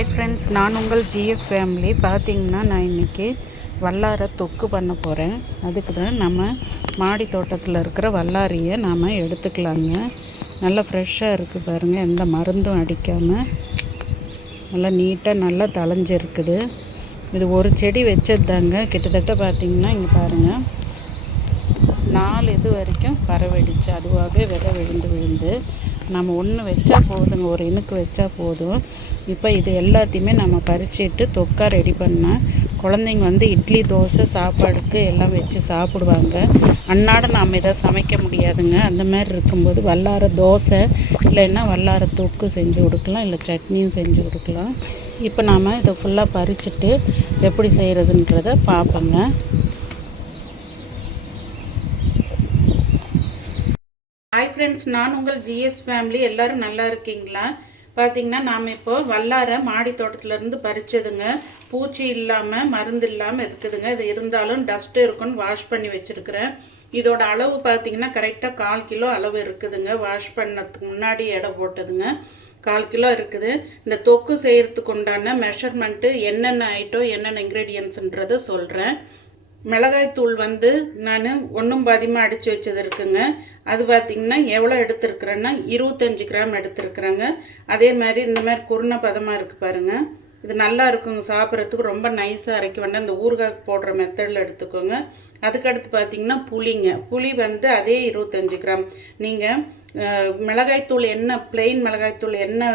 Hi friends நான் உங்கள் GS family பார்த்தீங்கன்னா நான் இன்றைக்கி வல்லாரை தொக்கு பண்ண போகிறேன் அதுக்கு தான் நம்ம மாடி தோட்டத்தில் இருக்கிற வல்லாரியை நாம் எடுத்துக்கலாங்க. நல்லா ஃப்ரெஷ்ஷாக இருக்குது பாருங்கள் எந்த மருந்தும் அடிக்காமல் நல்லா நீட்டாக நல்லா தளைஞ்சிருக்குது இது ஒரு செடி வச்சது தாங்க கிட்டத்தட்ட பார்த்தீங்கன்னா இங்கே பாருங்கள் நாலு இது வரைக்கும் பறவடிச்சு அதுவாகவே விதை விழுந்து விழுந்து. நம்ம ஒன்று வச்சா போதுங்க ஒரு இணுக்கு வச்சா போதும். இப்போ இது எல்லாத்தையுமே நம்ம பறிச்சிட்டு தொக்கா ரெடி பண்ணால் குழந்தைங்க வந்து இட்லி தோசை சாப்பாடுக்கு எல்லாம் வச்சு சாப்பிடுவாங்க. அன்னாட நாம் இதை சமைக்க முடியாதுங்க. அந்த மாதிரி இருக்கும்போது வல்லார தோசை இல்லைன்னா வல்லார தொக்கு செஞ்சு கொடுக்கலாம் இல்லை சட்னியும் செஞ்சு கொடுக்கலாம். இப்போ நாம் இதை ஃபுல்லாக பறிச்சுட்டு எப்படி செய்கிறதுன்றதை பார்ப்போங்க ஹாய் ஃப்ரெண்ட்ஸ் நான் உங்கள் ஜிஎஸ் ஃபேமிலி எல்லாரும் நல்லா இருக்கீங்களா? பார்த்தீங்கன்னா நாம் இப்போது வல்லார மாடி தோட்டத்துலேருந்து பறித்ததுங்க பூச்சி இல்லாமல் மருந்து இல்லாமல் இருக்குதுங்க. இது இருந்தாலும் டஸ்ட்டு இருக்குன்னு வாஷ் பண்ணி வச்சுருக்கிறேன். இதோட அளவு பார்த்தீங்கன்னா கரெக்டாக கால் கிலோ அளவு இருக்குதுங்க. வாஷ் பண்ணதுக்கு முன்னாடி எடை போட்டதுங்க. கால் கிலோ இருக்குது. இந்த தொக்கு செய்கிறதுக்கு உண்டான மெஷர்மெண்ட்டு என்னென்ன ஐட்டம் என்னென்ன இன்க்ரீடியன்ஸுன்றதை சொல்கிறேன் மிளகாய்த்தூள் வந்து நான் ஒன்றும் பாதியமாக அடித்து வச்சது இருக்குங்க. அது பார்த்திங்கன்னா எவ்வளோ எடுத்துருக்குறேன்னா இருபத்தஞ்சி கிராம் எடுத்துருக்குறேங்க. அதே மாதிரி இந்த மாதிரி குருணை பதமாக இருக்குது பாருங்கள் இது நல்லா இருக்குங்க சாப்பிட்றதுக்கு. ரொம்ப நைஸாக அரைக்க வேண்டாம். இந்த ஊறுகாய் போடுற மெத்தடில் எடுத்துக்கோங்க. அதுக்கடுத்து பார்த்திங்கன்னா புளிங்க. புளி வந்து அதே இருபத்தஞ்சி கிராம். நீங்கள் மிளகாய்த்தூள் என்ன பிளெயின் மிளகாய்த்தூள் என்ன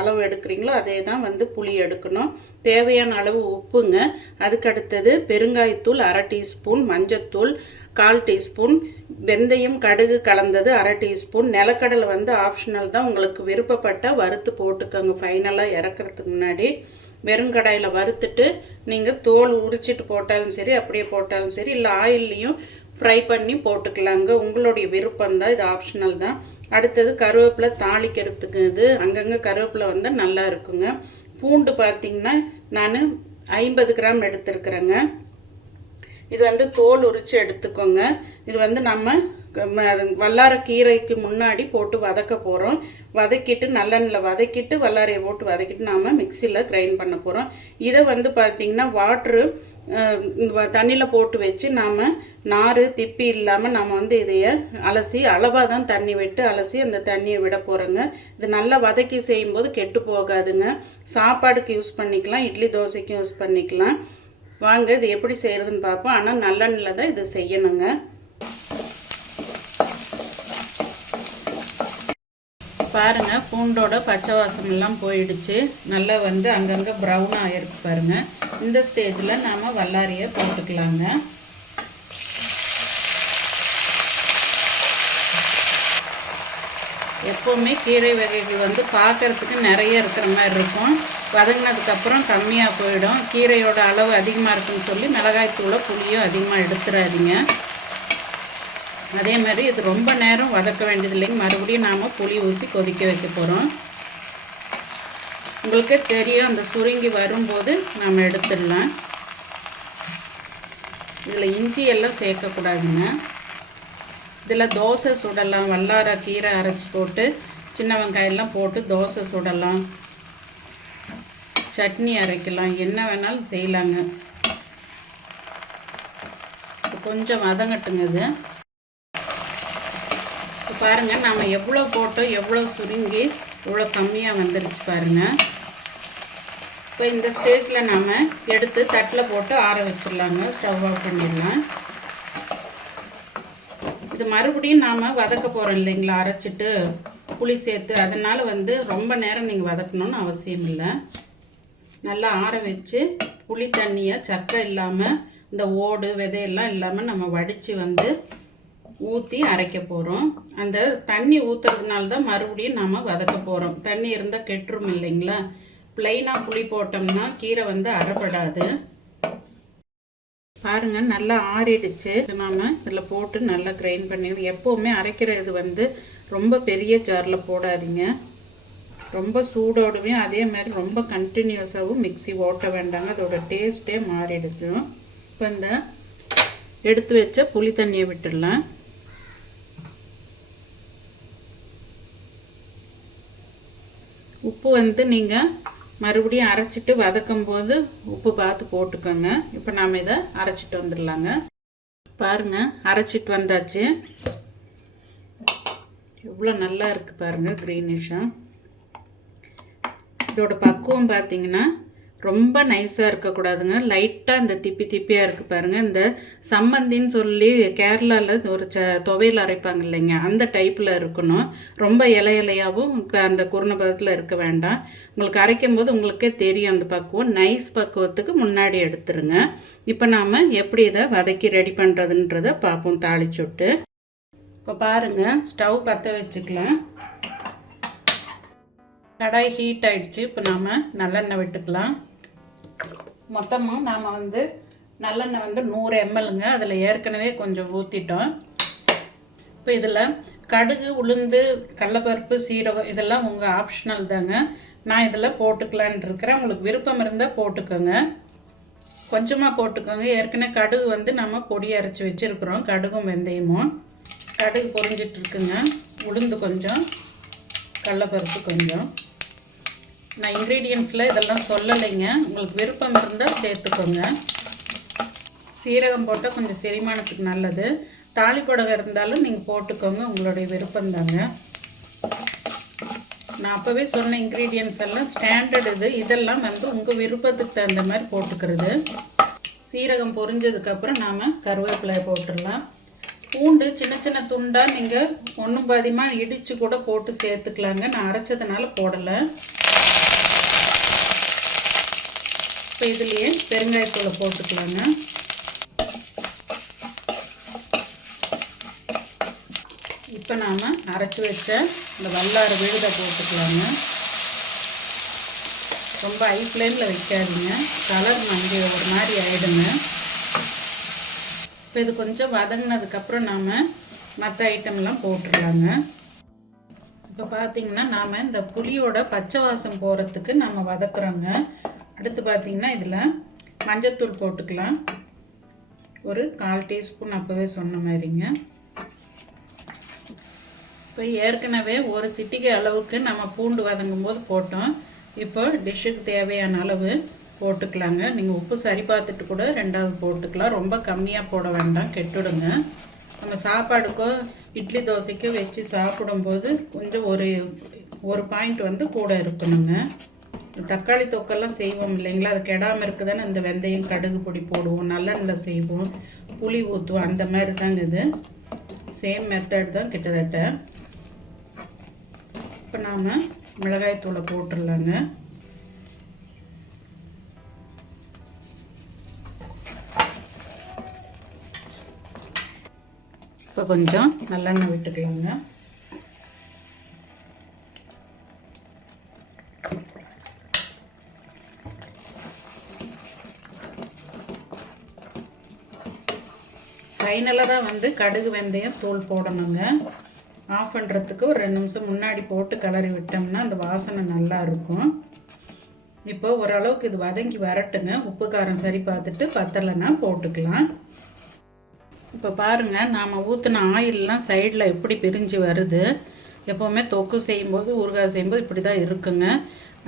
அளவு எடுக்கிறீங்களோ அதே தான் வந்து புளி எடுக்கணும். தேவையான அளவு உப்புங்க. அதுக்கடுத்தது பெருங்காயத்தூள் அரை டீஸ்பூன் மஞ்சத்தூள் கால் டீஸ்பூன் வெந்தயம் கடுகு கலந்தது அரை டீஸ்பூன். நிலக்கடலை வந்து ஆப்ஷனல் தான். உங்களுக்கு விருப்பப்பட்ட வறுத்து போட்டுக்கோங்க. ஃபைனலாக இறக்குறதுக்கு முன்னாடி வெறுங்கடாயில் வறுத்துட்டு நீங்கள் தோல் உரிச்சிட்டு போட்டாலும் சரி அப்படியே போட்டாலும் சரி இல்லை ஆயில்லையும் ஃப்ரை பண்ணி போட்டுக்கலாங்க. உங்களுடைய விருப்பம் தான் இது ஆப்ஷனல் தான். அடுத்தது கருவேப்பிலை தாளிக்கிறதுக்கு இது அங்கங்கே கருவேப்பிலை வந்தால் நல்லா இருக்குங்க. பூண்டு பார்த்திங்கன்னா நான் ஐம்பது கிராம் எடுத்துருக்குறேங்க. இது வந்து தோல் உரித்து எடுத்துக்கோங்க. இது வந்து நம்ம வல்லார கீரைக்கு முன்னாடி போட்டு வதக்க போகிறோம் வதக்கிட்டு நல்லெண்ணில் வதக்கிட்டு வல்லாரையை போட்டு வதக்கிட்டு நாம் மிக்சியில் கிரைண்ட் பண்ண போகிறோம் இதை வந்து பார்த்திங்கன்னா வாட்ரு தண்ணியில் போட்டு வச்சு நாம் நார் திப்பி இல்லாமல் நம்ம வந்து இதைய அலசி அளவாக தான் தண்ணி விட்டு அலசி அந்த தண்ணியை விட போகிறோங்க இது நல்லா வதக்கி செய்யும்போது கெட்டு போகாதுங்க. சாப்பாடுக்கு யூஸ் பண்ணிக்கலாம் இட்லி தோசைக்கும் யூஸ் பண்ணிக்கலாம். வாங்க இது எப்படி செய்கிறதுன்னு பார்ப்போம். ஆனால் நல்லெண்ணில் தான் இதை செய்யணுங்க. பாருங்கள் பூண்டோட பச்சை வாசமெல்லாம் போயிடுச்சு. நல்லா வந்து அங்கங்கே ப்ரௌன் ஆகிருக்கு பாருங்கள் இந்த ஸ்டேஜில் நாம் வல்லாரியை போட்டுக்கலாங்க. எப்போவுமே கீரை வகைகள் வந்து பார்க்குறதுக்கு நிறைய இருக்கிற மாதிரி இருக்கும். வதங்கினதுக்கப்புறம் கம்மியாக போயிடும். கீரையோட அளவு அதிகமாக இருக்குன்னு சொல்லி மிளகாய்த்தூளை புளியும் அதிகமாக எடுத்துடாதீங்க அதே மாதிரி இது ரொம்ப நேரம் வதக்க வேண்டியது இல்லைங்க மறுபடியும் நாம் புளி ஊற்றி கொதிக்க வைக்க போகிறோம் உங்களுக்கு தெரியும் அந்த சுருங்கி வரும்போது நாம் எடுத்துடலாம். இதில் இஞ்சி எல்லாம் சேர்க்கக்கூடாதுங்க. இதில் தோசை சுடலாம். வல்லார கீரை அரைச்சி போட்டு சின்ன வெங்காயம்லாம் போட்டு தோசை சுடலாம். சட்னி அரைக்கலாம். என்ன வேணாலும் செய்யலாங்க. கொஞ்சம் வதங்கட்டுங்க இது. பாருங்கள் நம்ம எவ்வளோ போட்டோம் எவ்வளோ சுருங்கி இவ்வளோ கம்மியாக வந்துருச்சு பாருங்கள் இப்போ இந்த ஸ்டேஜில் நாம் எடுத்து தட்டில் போட்டு ஆற வச்சிடலாங்க ஸ்டவ் ஆஃப் பண்ணிடலாம். இது மறுபடியும் நாம் வதக்க போகிறோம் இல்லைங்களா அரைச்சிட்டு புளி சேர்த்து. அதனால் வந்து ரொம்ப நேரம் நீங்கள் வதக்கணும்னு அவசியம் இல்லை. நல்லா ஆற வச்சு புளி தண்ணியை சக்கை இல்லாமல் இந்த ஓடு விதையெல்லாம் இல்லாமல் நம்ம வடித்து வந்து ஊற்றி அரைக்க போகிறோம் அந்த தண்ணி ஊற்றுறதுனால தான் மறுபடியும் நாம் வதக்க போகிறோம் தண்ணி இருந்தால் கெட்டுரும் இல்லைங்களா? ப்ளைனாக புளி போட்டோம்னா கீரை வந்து அரைப்படாது பாருங்கள் நல்லா ஆறிடுச்சு. நாம் இதில் போட்டு நல்லா கிரைண்ட் பண்ணி எப்போவுமே அரைக்கிற இது வந்து ரொம்ப பெரிய ஜாரில் போடாதீங்க. ரொம்ப சூடோடுவே அதே மாதிரி ரொம்ப கண்டினியூஸாகவும் மிக்சி ஓட்ட வேண்டாங்க. அதோட டேஸ்ட்டே மாறிடுச்சு. இப்போ இந்த எடுத்து வச்ச புளி தண்ணியை விட்டுடலாம். உப்பு வந்து நீங்கள் மறுபடியும் அரைச்சிட்டு வதக்கும் போது உப்பு பார்த்து போட்டுக்கோங்க. இப்போ நாம் இதை அரைச்சிட்டு வந்துடலாங்க. பாருங்க அரைச்சிட்டு வந்தாச்சு. எவ்வளோ நல்லா இருக்குது பாருங்கள் க்ரீனிஷாக இதோட பக்குவம் பார்த்தீங்கன்னா ரொம்ப நைஸாக இருக்கக்கூடாதுங்க. லைட்டாக இந்த திப்பி திப்பியாக இருக்குது பாருங்கள் இந்த சம்மந்தின்னு சொல்லி கேரளாவில் ஒரு ச துவையில் அரைப்பாங்க இல்லைங்க. அந்த டைப்பில் இருக்கணும். ரொம்ப இலை இலையாகவும் அந்த குருண பதத்தில் இருக்க வேண்டாம். உங்களுக்கு அரைக்கும் போது உங்களுக்கே தெரியும் அந்த பக்குவம். நைஸ் பக்குவத்துக்கு முன்னாடி எடுத்துருங்க. இப்போ நாம் எப்படி இதை வதக்கி ரெடி பண்ணுறதுன்றதை பார்ப்போம் தாளிச்சுட்டு. இப்போ பாருங்கள் ஸ்டவ் பற்ற வச்சுக்கலாம். கடாய் ஹீட் ஆயிடுச்சு. இப்போ நாம் நல்லெண்ணெய் விட்டுக்கலாம். மொத்தமாக நாம் வந்து நல்லெண்ணெய் வந்து நூறு எம்எல்ங்க. அதில் ஏற்கனவே கொஞ்சம் ஊற்றிட்டோம் இப்போ இதில் கடுகு உளுந்து கடலப்பருப்பு சீரகம் இதெல்லாம் உங்கள் ஆப்ஷனல் தாங்க. நான் இதில் போட்டுக்கலான் இருக்கிறேன். உங்களுக்கு விருப்பம் இருந்தால் போட்டுக்கோங்க. கொஞ்சமாக போட்டுக்கோங்க. ஏற்கனவே கடுகு வந்து நம்ம பொடி அரைச்சி வச்சுருக்குறோம். கடுகும் வெந்தயமும். கடுகு பொறிஞ்சிட்ருக்குங்க உளுந்து கொஞ்சம் கடலப்பருப்பு கொஞ்சம். நான் இன்க்ரீடியன்ஸில் இதெல்லாம் சொல்லலைங்க. உங்களுக்கு விருப்பம் இருந்தால் சேர்த்துக்கோங்க. சீரகம் போட்டால் கொஞ்சம் செரிமானத்துக்கு நல்லது. தாலி புடகம் இருந்தாலும் நீங்கள் போட்டுக்கோங்க. உங்களுடைய விருப்பம் தாங்க. நான் அப்போவே சொன்ன இன்க்ரீடியன்ஸ் எல்லாம் ஸ்டாண்டர்ட் இது. இதெல்லாம் வந்து உங்கள் விருப்பத்துக்கு தகுந்த மாதிரி போட்டுக்கிறது. சீரகம் பொரிஞ்சதுக்கப்புறம் நாம் கருவேப்பிலையை போட்டுடலாம். பூண்டு சின்ன சின்ன துண்டாக நீங்கள் ஒன்றும் பாதியமாக இடித்து கூட போட்டு சேர்த்துக்கலாங்க. நான் அரைச்சதுனால போடலை. இப்போ இதுலேயே பெருங்காயத்தூளை போட்டுக்கலாங்க. இப்போ நாம் அரைச்சி வச்ச இந்த வல்லாறு விழுதை போட்டுக்கலாங்க. ரொம்ப ஹை ஃப்ளேமில் வைக்காதீங்க. கலர் மங்கி ஒரு மாதிரி ஆகிடுங்க இப்போ இது கொஞ்சம் வதங்கினதுக்கப்புறம் நாம் மற்ற ஐட்டம்லாம் போட்டுடலாங்க இப்போ பார்த்தீங்கன்னா நாம் இந்த புளியோட பச்சை வாசம் போகிறதுக்கு நம்ம வதக்குறோங்க. அடுத்து பார்த்திங்கன்னா இதில் மஞ்சத்தூள் போட்டுக்கலாம். ஒரு கால் டீஸ்பூன் அப்போவே சொன்ன மாதிரிங்க. இப்போ ஏற்கனவே ஒரு சிட்டிகை அளவுக்கு நம்ம பூண்டு வதங்கும் போது போட்டோம். இப்போ டிஷ்ஷுக்கு தேவையான அளவு போட்டுக்கலாங்க. நீங்கள் உப்பு சரி பார்த்துட்டு கூட ரெண்டாவது போட்டுக்கலாம். ரொம்ப கம்மியாக போட வேண்டாம். கெட்டுடுங்க. நம்ம சாப்பாடுக்கோ இட்லி தோசைக்கோ வச்சு சாப்பிடும்போது கொஞ்சம் ஒரு ஒரு பாயிண்ட் வந்து கூட இருக்கணுங்க. தக்காளி தொக்கெல்லாம் செய்வோம் இல்லைங்களா? அது கெடாமல் இருக்குதுன்னு இந்த வெந்தயம் கடுகு பொடி போடுவோம் நல்லெண்ணில் செய்வோம் புளி ஊற்றுவோம் அந்த மாதிரி தாங்க இது. சேம் மெத்தட் தான் கிட்டத்தட்ட. இப்போ நாம் மிளகாய் தூளை போட்டுடலாங்க. இப்போ கொஞ்சம் நல்லெண்ணெய் விட்டுக்கலாங்க. ஃபைனலாக தான் வந்து கடுகு வெந்தயம் தூள் போடணுங்க. ஆஃப் பண்ணுறதுக்கு ஒரு ரெண்டு நிமிஷம் முன்னாடி போட்டு கிளறி விட்டோம்னா அந்த வாசனை நல்லா இருக்கும். இப்போ ஓரளவுக்கு இது வதங்கி வரட்டுங்க. உப்பு காரம் சரி பார்த்துட்டு பத்தலைன்னா போட்டுக்கலாம். இப்போ பாருங்கள் நாம் ஊற்றின ஆயிலெலாம் சைடில் எப்படி பிரிஞ்சு வருது. எப்போவுமே தொக்கு செய்யும்போது ஊறுகாய் செய்யும்போது இப்படி தான் இருக்குங்க.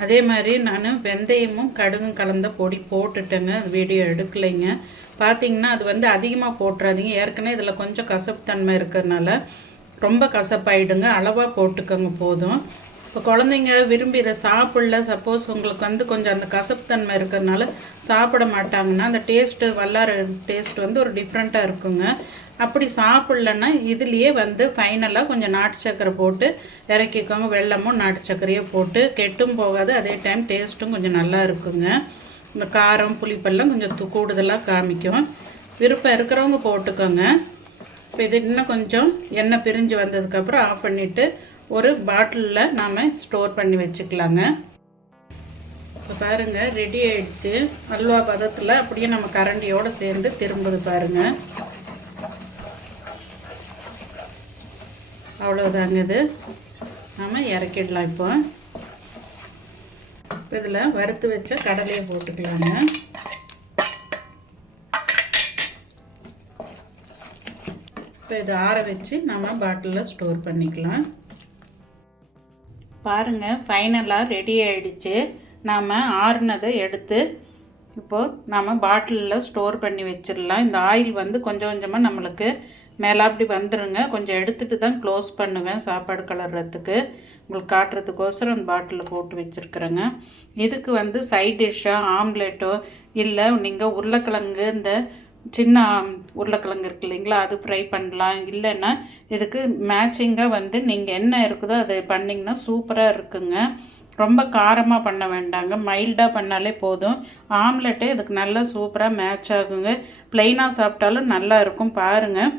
அதே மாதிரி நான் வெந்தயமும் கடுகும் கலந்த பொடி போட்டுட்டேங்க. வீடியோ எடுக்கலைங்க. பார்த்தீங்கன்னா அது வந்து அதிகமாக போட்டுறாதீங்க. ஏற்கனவே இதில் கொஞ்சம் கசப்புத்தன்மை இருக்கிறதுனால ரொம்ப கசப்பாயிடுங்க. அளவாக போட்டுக்கோங்க போதும். இப்போ குழந்தைங்க விரும்பி இதை சாப்பிடல. சப்போஸ் உங்களுக்கு வந்து கொஞ்சம் அந்த கசப்புத்தன்மை இருக்கிறதுனால சாப்பிட மாட்டாங்கன்னா அந்த டேஸ்ட்டு வல்லார டேஸ்ட் வந்து ஒரு டிஃப்ரெண்ட்டாக இருக்குங்க. அப்படி சாப்பிட்லன்னா இதுலேயே வந்து ஃபைனலாக கொஞ்சம் நாட்டு சக்கரை போட்டு இறக்கிக்கோங்க. வெள்ளமும் நாட்டு சர்க்கரையோ போட்டு கெட்டும் போகாது. அதே டைம் டேஸ்ட்டும் கொஞ்சம் நல்லா இருக்குங்க. இந்த காரம் புளிப்பெல்லாம் கொஞ்சம் கூடுதலாக காமிக்கும். விருப்பம் இருக்கிறவங்க போட்டுக்கோங்க. இப்போ இது இன்னும் கொஞ்சம் எண்ணெய் பிரிஞ்சு வந்ததுக்கப்புறம் ஆஃப் பண்ணிவிட்டு ஒரு பாட்டிலில் நாம் ஸ்டோர் பண்ணி வச்சுக்கலாங்க. இப்போ பாருங்கள் ரெடி ஆகிடுச்சு அல்வா பதத்தில் அப்படியே நம்ம கரண்டியோடு சேர்ந்து திரும்புது பாருங்கள் அவ்வளோதாங்க இது. நாம் இறக்கிடலாம் இப்போ இப்போ. இதில் வறுத்து வச்ச கடலையை போட்டுக்கலாங்க. இப்போ இதை ஆற வச்சு நம்ம பாட்டிலில் ஸ்டோர் பண்ணிக்கலாம். பாருங்கள் ஃபைனலாக ரெடி ஆகிடுச்சு நாம் ஆறுனதை எடுத்து இப்போது நாம் பாட்டிலில் ஸ்டோர் பண்ணி வச்சிடலாம். இந்த ஆயில் வந்து கொஞ்சம் கொஞ்சமாக நம்மளுக்கு மேலே அப்படி வந்துடுங்க கொஞ்சம் எடுத்துகிட்டு தான் க்ளோஸ் பண்ணுவேன் சாப்பாடு கலர்றதுக்கு. உங்களுக்கு காட்டுறதுக்கோசரம் அந்த பாட்டிலில் போட்டு வச்சுருக்குறேங்க. இதுக்கு வந்து சைட் டிஷ்ஷாக ஆம்லேட்டோ இல்லை நீங்கள் உருளைக்கிழங்கு இந்த சின்ன உருளைக்கிழங்கு இருக்கு இல்லைங்களா அது ஃப்ரை பண்ணலாம். இல்லைன்னா இதுக்கு மேட்சிங்காக வந்து நீங்கள் என்ன இருக்குதோ அதை பண்ணிங்கன்னா சூப்பராக இருக்குங்க. ரொம்ப காரமாக பண்ண வேண்டாங்க. மைல்டாக பண்ணாலே போதும். ஆம்லெட்டே இதுக்கு நல்லா சூப்பராக மேட்ச் ஆகுங்க. ப்ளைனாக சாப்பிட்டாலும் நல்லா இருக்கும். பாருங்கள்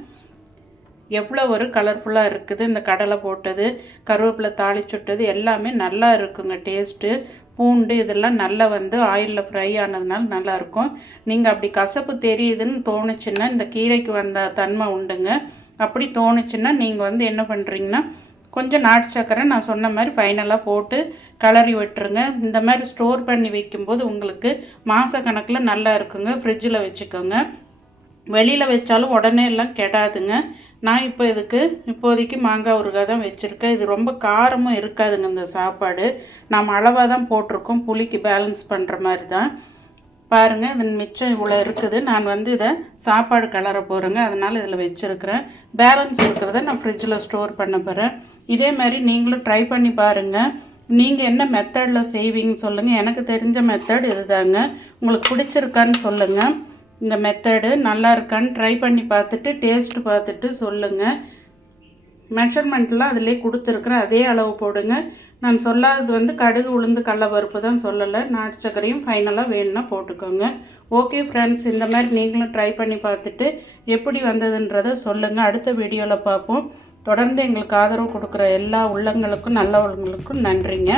எவ்வளோ ஒரு கலர்ஃபுல்லாக இருக்குது. இந்த கடலை போட்டது கருவேப்பிலை தாளிச்சுட்டது எல்லாமே நல்லா இருக்குங்க. டேஸ்ட்டு பூண்டு இதெல்லாம் நல்லா வந்து ஆயிலில் ஃப்ரை ஆனதுனால நல்லாயிருக்கும் நீங்கள் அப்படி கசப்பு தெரியுதுன்னு தோணுச்சுன்னா இந்த கீரைக்கு வந்த தன்மை உண்டுங்க. அப்படி தோணுச்சுன்னா நீங்கள் வந்து என்ன பண்ணுறீங்கன்னா கொஞ்சம் நாட்டு சக்கரை நான் சொன்ன மாதிரி ஃபைனலாக போட்டு கலரி விட்டுருங்க. இந்த மாதிரி ஸ்டோர் பண்ணி வைக்கும்போது உங்களுக்கு மாத கணக்கில் நல்லா இருக்குங்க. ஃப்ரிட்ஜில் வச்சுக்கோங்க. வெளியில் வச்சாலும் உடனே எல்லாம் கெடாதுங்க. நான் இப்போ இதுக்கு இப்போதைக்கு மாங்காய் ஊறுகாய் தான் வச்சுருக்கேன். இது ரொம்ப காரமும் இருக்காதுங்க இந்த சாப்பாடு. நாம் அளவாக தான் போட்டிருக்கோம். புளிக்கு பேலன்ஸ் பண்ணுற மாதிரி தான். பாருங்கள் இது மிச்சம் இவ்வளோ இருக்குது. நான் வந்து இதை சாப்பாடு கலர போகிறேங்க அதனால் இதில் வச்சுருக்கிறேன். பேலன்ஸ் இருக்கிறத நான் ஃப்ரிட்ஜில் ஸ்டோர் பண்ண போகிறேன் இதே மாதிரி நீங்களும் ட்ரை பண்ணி பாருங்கள் நீங்கள் என்ன மெத்தடில் செய்வீங்கன்னு சொல்லுங்கள் எனக்கு தெரிஞ்ச மெத்தட் இதுதாங்க உங்களுக்கு பிடிச்சிருக்கான்னு சொல்லுங்கள் இந்த மெத்தடு நல்லா இருக்கான்னு ட்ரை பண்ணி பார்த்துட்டு டேஸ்ட்டு பார்த்துட்டு சொல்லுங்கள் மெஷர்மெண்ட்லாம் அதிலே கொடுத்துருக்குறேன். அதே அளவு போடுங்க. நான் சொல்லாதது வந்து கடுகு உளுந்து கடலப்பருப்பு தான் சொல்லலை. நாட்டு சக்கரையும் ஃபைனலாக வேணும்னா போட்டுக்கோங்க. ஓகே ஃப்ரெண்ட்ஸ் இந்த மாதிரி நீங்களும் ட்ரை பண்ணி பார்த்துட்டு எப்படி வந்ததுன்றதை சொல்லுங்கள் அடுத்த வீடியோவில் பார்ப்போம். தொடர்ந்து எங்களுக்கு ஆதரவு கொடுக்குற எல்லா உள்ளங்களுக்கும் நல்ல உள்ளங்களுக்கும் நன்றிங்க.